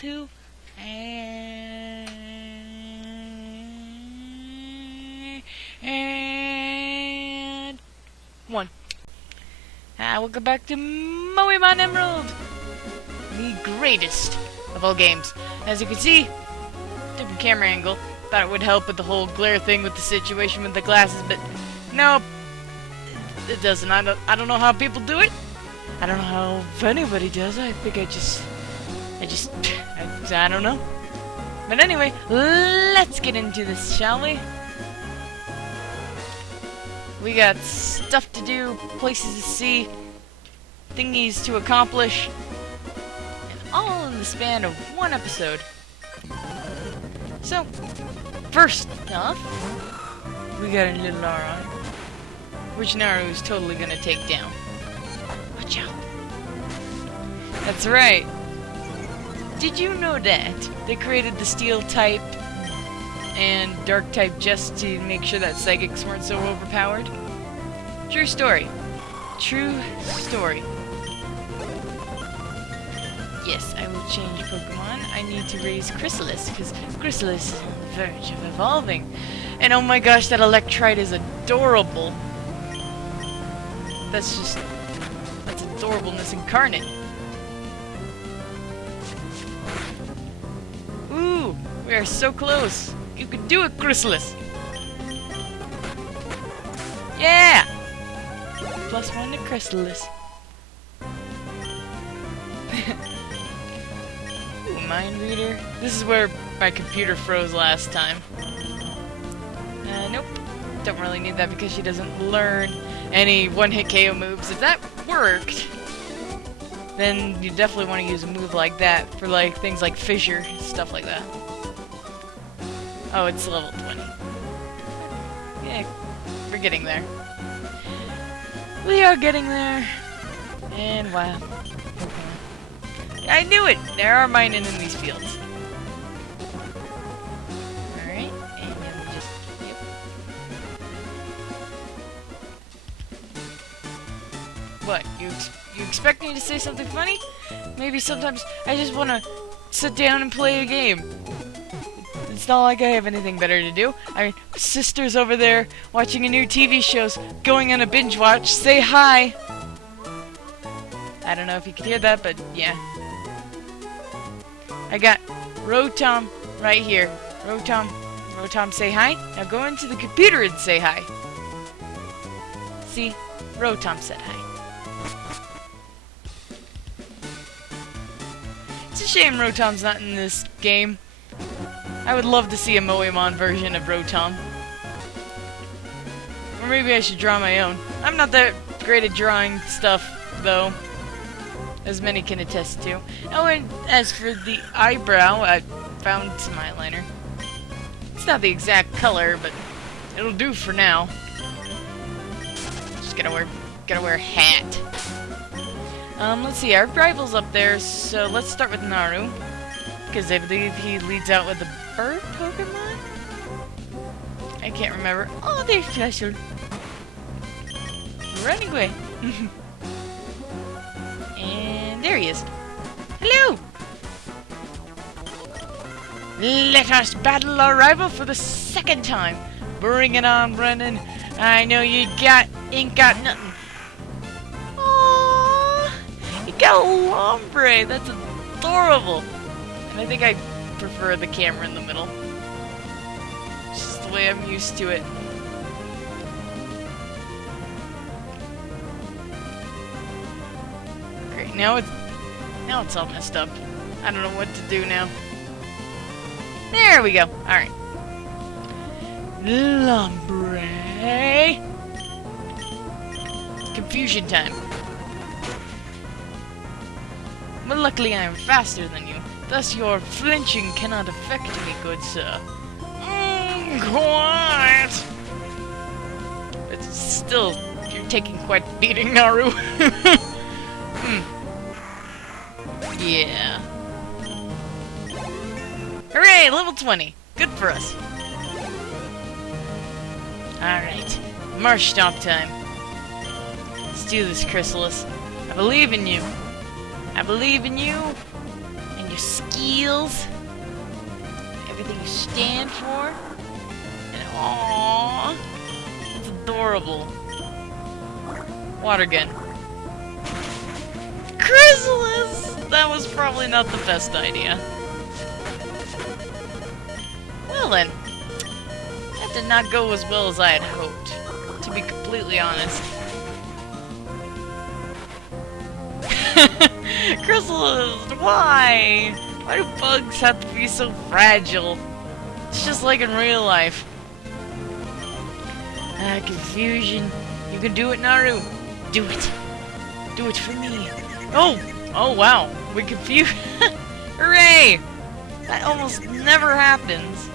2, and 1. Welcome back to Moemon Emerald, the greatest of all games. As you can see, different camera angle. Thought it would help with the whole glare thing with the situation with the glasses, but nope, it doesn't. I don't know how people do it. I don't know how if anybody does. I think I don't know. But anyway, let's get into this, shall we? We got stuff to do, places to see, thingies to accomplish, and all in the span of one episode. So, first off, we got a little Nara, which Naru is totally gonna take down. Watch out. That's right. Did you know that they created the steel type and dark type just to make sure that psychics weren't so overpowered? True story. True story. Yes, I will change Pokemon. I need to raise Chrysalis, because Chrysalis is on the verge of evolving. And oh my gosh, that Electrite is adorable. That's adorableness incarnate. Ooh, we are so close. You can do it, Chrysalis. Yeah! +1 to Chrysalis. Ooh, Mind Reader. This is where my computer froze last time. Nope. Don't really need that because she doesn't learn any one-hit KO moves. If that worked, then you definitely want to use a move like that for like things like Fissure, stuff like that. Oh, it's level 20. Yeah, we're getting there. We are getting there. And wow. I knew it! There are mine in these fields. Alright, and then we just... Yep. What? You expect me to say something funny? Maybe sometimes I just want to sit down and play a game. It's not like I have anything better to do. I mean, sister's over there watching a new TV show, going on a binge watch. Say hi! I don't know if you could hear that, but yeah. I got Rotom right here. Rotom, say hi. Now go into the computer and say hi. See? Rotom said hi. It's a shame Rotom's not in this game. I would love to see a Moemon version of Rotom. Or maybe I should draw my own. I'm not that great at drawing stuff, though, as many can attest to. Oh, and as for the eyebrow, I found some eyeliner. It's not the exact color, but it'll do for now. Just gotta wear a hat. Let's see, our rival's up there, so let's start with Naru. Because I believe he leads out with a bird Pokemon? I can't remember. Oh, they're special. Run away. And there he is. Hello! Let us battle our rival for the second time. Bring it on, Brennan. I know you ain't got nothing. Aww! You got a Lombre. That's adorable. And I think I prefer the camera in the middle. It's just the way I'm used to it. Great, now it's all messed up. I don't know what to do now. There we go. Alright. Lombre. Confusion time. But luckily I am faster than you. Thus your flinching cannot affect me, good sir. Quiet! But still, you're taking quite a beating, Naru. Yeah. Hooray! Level 20. Good for us. Alright. Marsh stomp time. Let's do this, Chrysalis. I believe in you. I believe in you. And your skill. heals, everything you stand for, and aww, it's adorable. Water gun. Chrysalis! That was probably not the best idea. Well then, that did not go as well as I had hoped, to be completely honest. Chrysalis, why? Why do bugs have to be so fragile? It's just like in real life. Confusion. You can do it, Naru. Do it. Do it for me. Oh! Oh, wow. We confused. Hooray! That almost never happens.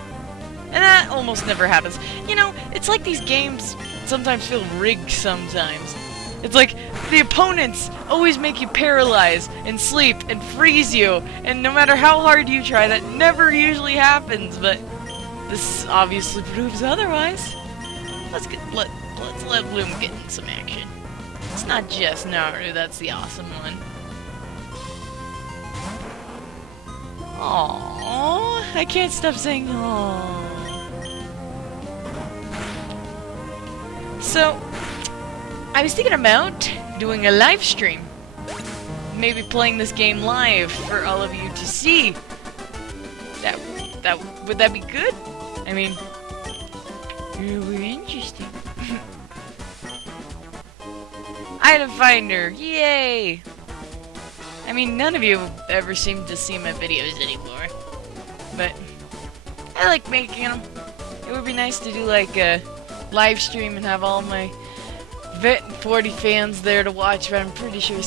And that almost never happens. You know, it's like these games sometimes feel rigged sometimes. It's like the opponents always make you paralyze and sleep and freeze you, and no matter how hard you try, that never usually happens, but this obviously proves otherwise. Let's let Bloom get in some action. It's not just Naru that's the awesome one. Aww, I can't stop saying aww. So, I was thinking about doing a live stream. Maybe playing this game live for all of you to see. Would that be good? I mean, really interesting. Item finder, yay! I mean, none of you ever seem to see my videos anymore, but I like making them. It would be nice to do like a live stream and have all my Vet 40 fans there to watch, but I'm pretty sure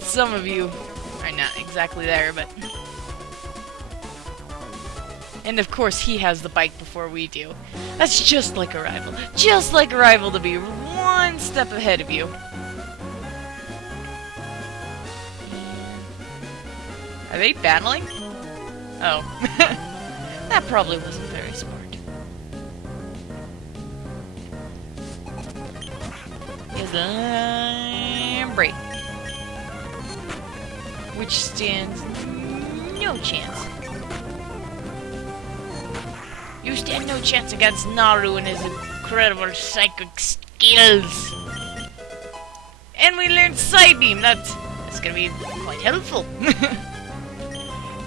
some of you are not exactly there, but... And of course he has the bike before we do. That's just like a rival. Just like a rival to be one step ahead of you. Are they battling? Oh. That probably wasn't very smart. Is Lambre, which stands no chance. You stand no chance against Naru and his incredible psychic skills. And we learned Psybeam. That's gonna be quite helpful.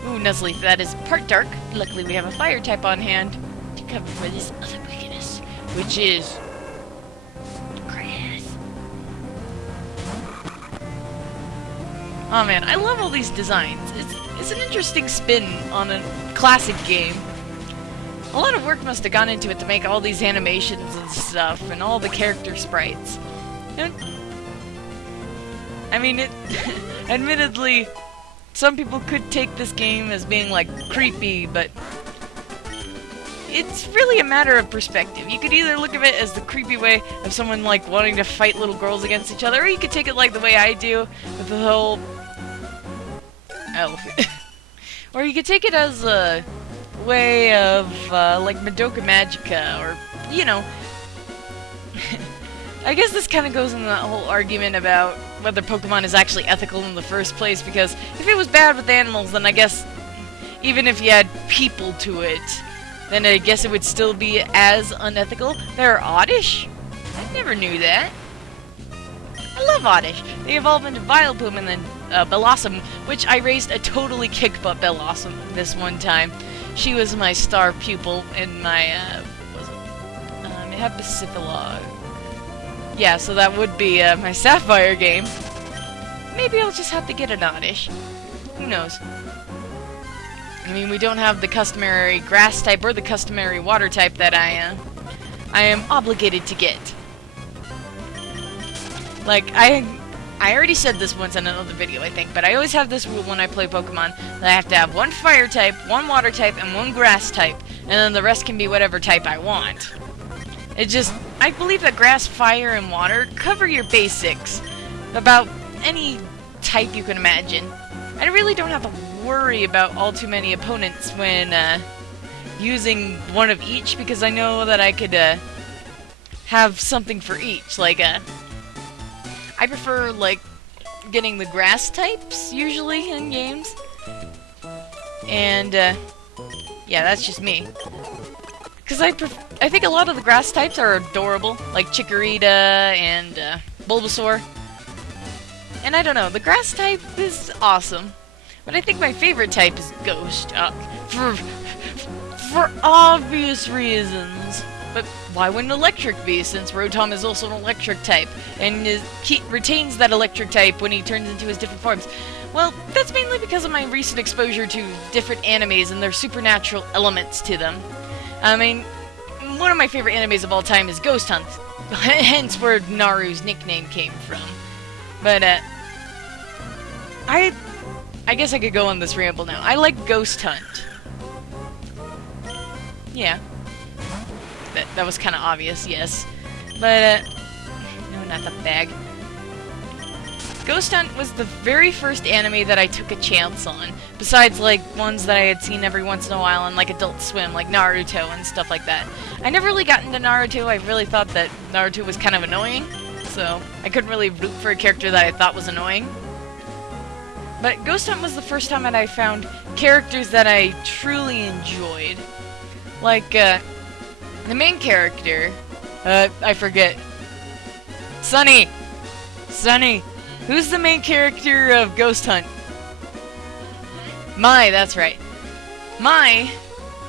Ooh, Nuzleaf, that is part dark. Luckily we have a fire type on hand to cover for this other weakness, which is grass. Oh man, I love all these designs. It's an interesting spin on a classic game. A lot of work must have gone into it to make all these animations and stuff, and all the character sprites. And, I mean, admittedly, some people could take this game as being, like, creepy, but it's really a matter of perspective. You could either look at it as the creepy way of someone, like, wanting to fight little girls against each other, or you could take it like the way I do, with the whole... Oh. Or you could take it as a way of, like, Madoka Magica, or, you know... I guess this kind of goes into that whole argument about whether Pokemon is actually ethical in the first place, because if it was bad with animals, then I guess even if you had people to it, then I guess it would still be as unethical. They're Oddish? I never knew that. I love Oddish. They evolve into Vileplume and then Bellossom, which I raised a totally kick-butt Bellossom this one time. She was my star pupil in my, I have Bacifilog. Yeah, so that would be my Sapphire game. Maybe I'll just have to get an Oddish. Who knows? I mean, we don't have the customary grass type or the customary water type that I am obligated to get. Like, I already said this once in another video, I think, but I always have this rule when I play Pokemon, that I have to have one fire type, one water type, and one grass type, and then the rest can be whatever type I want. It just... I believe that grass, fire, and water cover your basics about any type you can imagine. I really don't have to worry about all too many opponents when using one of each, because I know that I could have something for each. Like, I prefer, like, getting the grass types, usually, in games. And, yeah, that's just me. Because I think a lot of the grass types are adorable, like Chikorita and Bulbasaur. And I don't know, the grass type is awesome. But I think my favorite type is Ghost, for obvious reasons. But why wouldn't Electric be, since Rotom is also an electric type, and retains that electric type when he turns into his different forms? Well, that's mainly because of my recent exposure to different animes and their supernatural elements to them. I mean, one of my favorite animes of all time is Ghost Hunt, hence where Naru's nickname came from. But, I guess I could go on this ramble now. I like Ghost Hunt. Yeah. That was kind of obvious, yes. But, no, not the bag. Ghost Hunt was the very first anime that I took a chance on, besides, like, ones that I had seen every once in a while on, like, Adult Swim, like Naruto and stuff like that. I never really got into Naruto. I really thought that Naruto was kind of annoying, so I couldn't really root for a character that I thought was annoying. But Ghost Hunt was the first time that I found characters that I truly enjoyed. Like, the main character, I forget. Sunny! Sunny! Who's the main character of Ghost Hunt? Mai, that's right. Mai,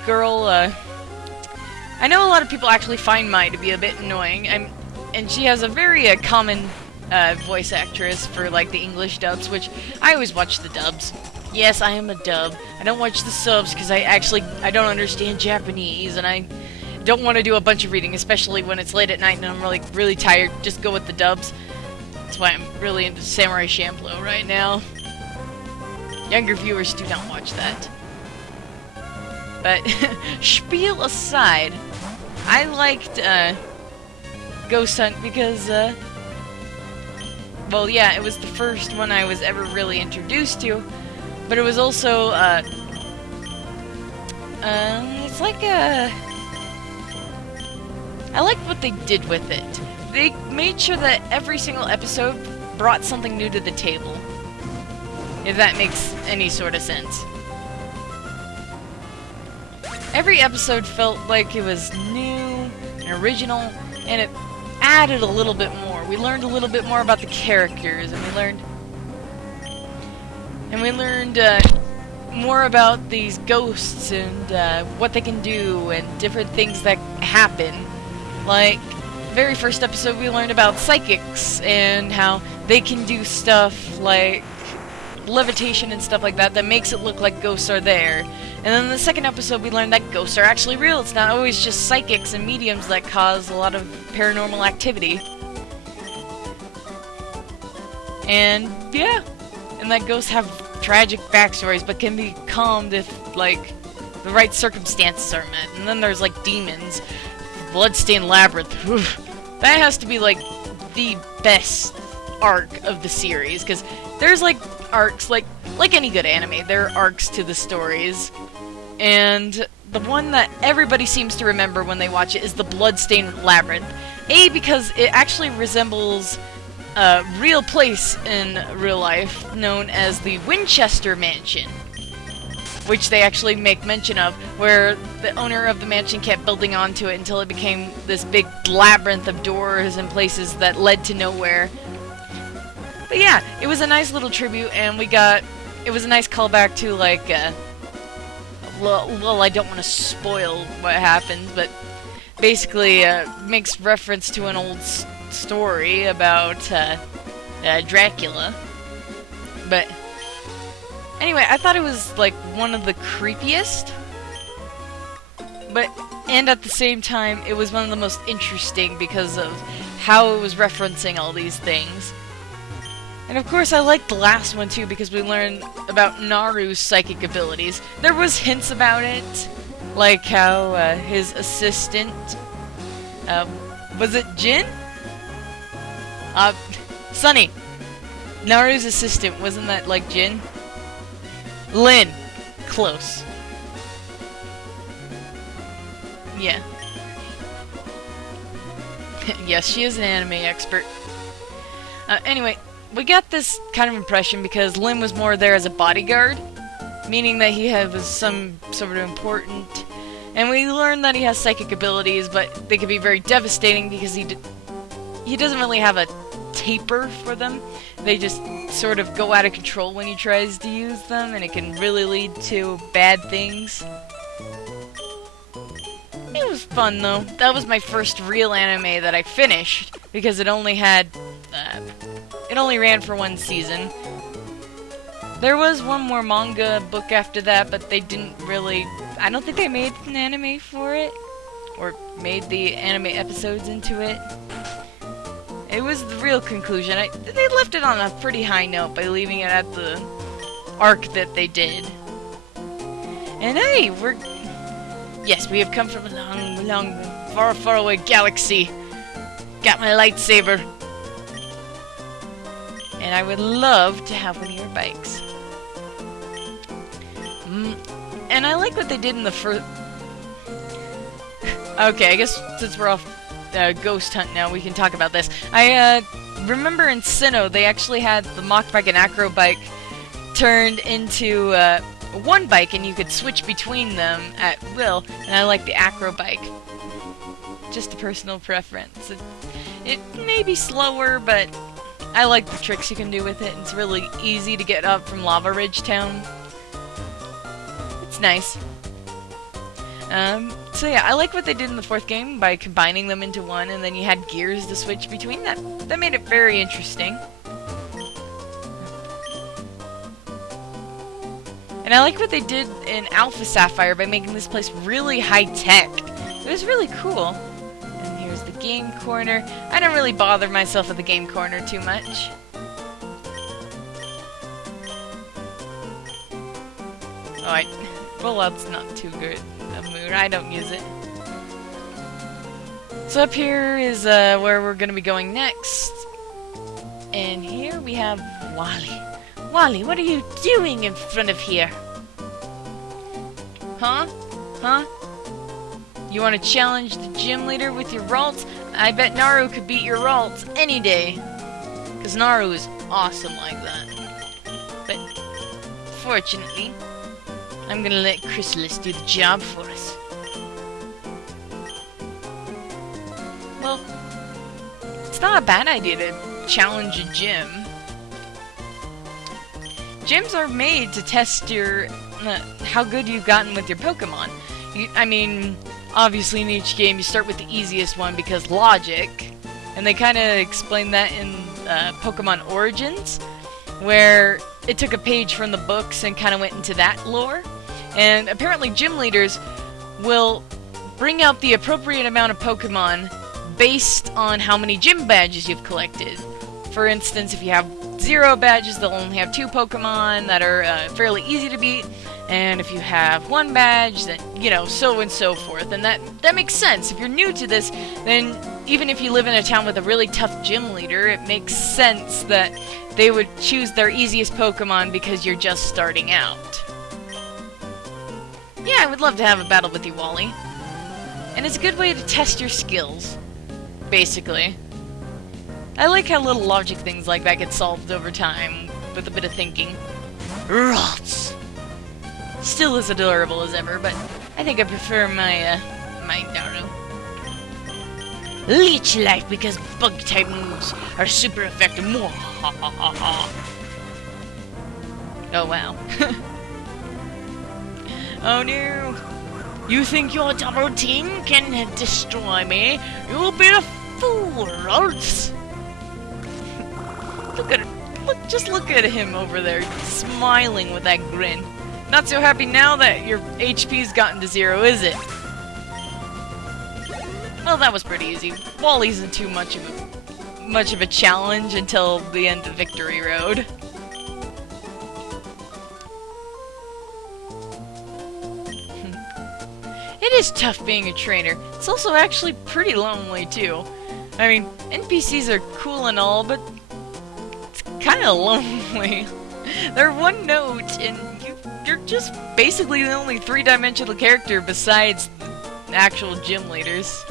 girl, I know a lot of people actually find Mai to be a bit annoying, and she has a very common voice actress for, like, the English dubs, which I always watch the dubs. Yes, I am a dub. I don't watch the subs because I don't understand Japanese, and I don't want to do a bunch of reading, especially when it's late at night and I'm really tired. Just go with the dubs. That's why I'm really into Samurai Champloo right now. Younger viewers do not watch that. But, spiel aside, I liked, Ghost Hunt because, well, yeah, it was the first one I was ever really introduced to, but it was also, it's like I liked what they did with it. They made sure that every single episode brought something new to the table. If that makes any sort of sense. Every episode felt like it was new and original, and it added a little bit more. We learned a little bit more about the characters, and we learned more about these ghosts and what they can do and different things that happen. Like, very first episode we learned about psychics and how they can do stuff like levitation and stuff like that makes it look like ghosts are there. And then in the second episode we learned that ghosts are actually real. It's not always just psychics and mediums that cause a lot of paranormal activity. And yeah, and that ghosts have tragic backstories but can be calmed if, like, the right circumstances are met. And then there's, like, demons. Bloodstained Labyrinth. Oof. That has to be, like, the best arc of the series, because there's, like, arcs, like any good anime, there are arcs to the stories, and the one that everybody seems to remember when they watch it is the Bloodstained Labyrinth. Because it actually resembles a real place in real life known as the Winchester Mansion, which they actually make mention of, where the owner of the mansion kept building onto it until it became this big labyrinth of doors and places that led to nowhere. But yeah, it was a nice little tribute, and it was a nice callback to, like, well, I don't want to spoil what happens, but basically, makes reference to an old story about, Dracula. But anyway, I thought it was, like, one of the creepiest, and at the same time, it was one of the most interesting because of how it was referencing all these things. And of course, I liked the last one too because we learned about Naru's psychic abilities. There was hints about it, like how his assistant, was it Jin? Sunny. Naru's assistant, wasn't that like Jin? Lin. Close. Yeah. Yes, she is an anime expert. Anyway, we got this kind of impression because Lin was more there as a bodyguard. meaning that he was some sort of important. And we learn that he has psychic abilities, but they can be very devastating because he doesn't really have a taper for them. They just sort of go out of control when he tries to use them, and it can really lead to bad things. It was fun, though. That was my first real anime that I finished, because it only ran for one season. There was one more manga book after that, but they didn't really... I don't think they made an anime for it, or made the anime episodes into it. It was the real conclusion. They left it on a pretty high note by leaving it at the arc that they did. And hey, yes, we have come from a long, long, far, far away galaxy. Got my lightsaber. And I would love to have one of your bikes. And I like what they did in the first... Okay, I guess since we're off ghost hunt now, we can talk about this. I remember in Sinnoh, they actually had the Mach Bike and Acro Bike turned into one bike, and you could switch between them at will, and I like the Acro Bike. Just a personal preference. It may be slower, but I like the tricks you can do with it. It's really easy to get up from Lava Ridge Town. It's nice. So yeah, I like what they did in the fourth game by combining them into one, and then you had gears to switch between. That made it very interesting. And I like what they did in Alpha Sapphire by making this place really high-tech. It was really cool. And here's the game corner. I don't really bother myself with the game corner too much. Alright, rollout's not too good. I don't use it. So up here is where we're going to be going next. And here we have Wally. Wally, what are you doing in front of here? Huh? Huh? You want to challenge the gym leader with your Ralts? I bet Naru could beat your Ralts any day. Because Naru is awesome like that. But, fortunately, I'm gonna let Chrysalis do the job for us. Well, it's not a bad idea to challenge a gym. Gyms are made to test your how good you've gotten with your Pokemon. I mean, obviously in each game you start with the easiest one because logic, and they kind of explain that in Pokemon Origins, where it took a page from the books and kind of went into that lore. And apparently gym leaders will bring out the appropriate amount of Pokemon based on how many gym badges you've collected. For instance, if you have 0 badges, they'll only have 2 Pokemon that are fairly easy to beat. And if you have 1 badge, then, you know, so and so forth. And that makes sense. If you're new to this, then even if you live in a town with a really tough gym leader, it makes sense that they would choose their easiest Pokemon because you're just starting out. Yeah, I would love to have a battle with you, Wally. And it's a good way to test your skills, basically. I like how little logic things like that get solved over time, with a bit of thinking. Rats! Still as adorable as ever, but I think I prefer my Naru. Leech Life, because Bug-type moves are super effective. Oh, wow. Oh no! You think your double team can destroy me? You'll be a fool, Ralts! Look at him. Just look at him over there, smiling with that grin. Not so happy now that your HP's gotten to 0, is it? Well, that was pretty easy. Wally isn't too much of a challenge until the end of Victory Road. It is tough being a trainer. It's also actually pretty lonely, too. I mean, NPCs are cool and all, but it's kind of lonely. They're one note, and you're just basically the only 3-dimensional character besides the actual gym leaders.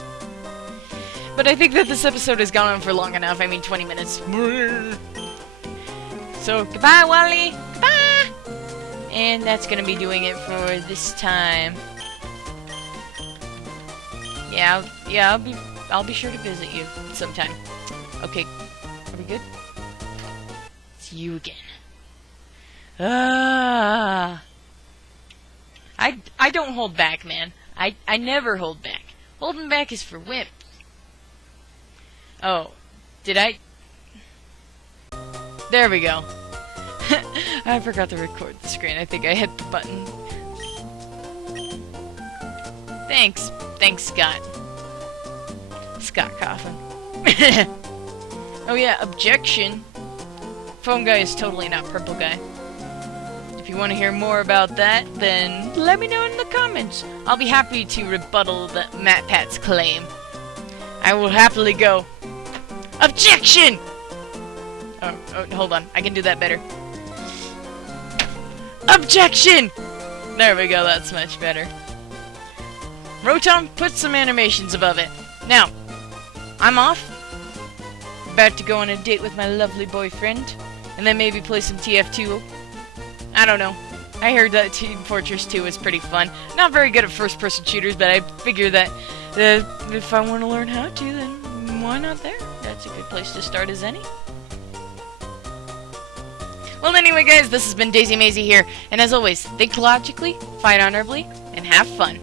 But I think that this episode has gone on for long enough. I mean, 20 minutes. So, goodbye, Wally! Goodbye! And that's gonna be doing it for this time. Yeah, I'll be sure to visit you sometime. Okay, are we good? It's you again. I don't hold back, man. I never hold back. Holding back is for wimps. Oh, did I? There we go. I forgot to record the screen. I think I hit the button. Thanks, Scott. Scott Coffin. Oh yeah, objection. Phone guy is totally not purple guy. If you want to hear more about that, then let me know in the comments. I'll be happy to rebuttal the MatPat's claim. I will happily go. Objection! Oh, hold on. I can do that better. Objection! There we go. That's much better. Rotom, put some animations above it. Now, I'm off. About to go on a date with my lovely boyfriend. And then maybe play some TF2. I don't know. I heard that Team Fortress 2 is pretty fun. Not very good at first-person shooters, but I figure that if I want to learn how to, then why not there? That's a good place to start as any. Well, anyway, guys, this has been DazeyMazey here. And as always, think logically, fight honorably, and have fun.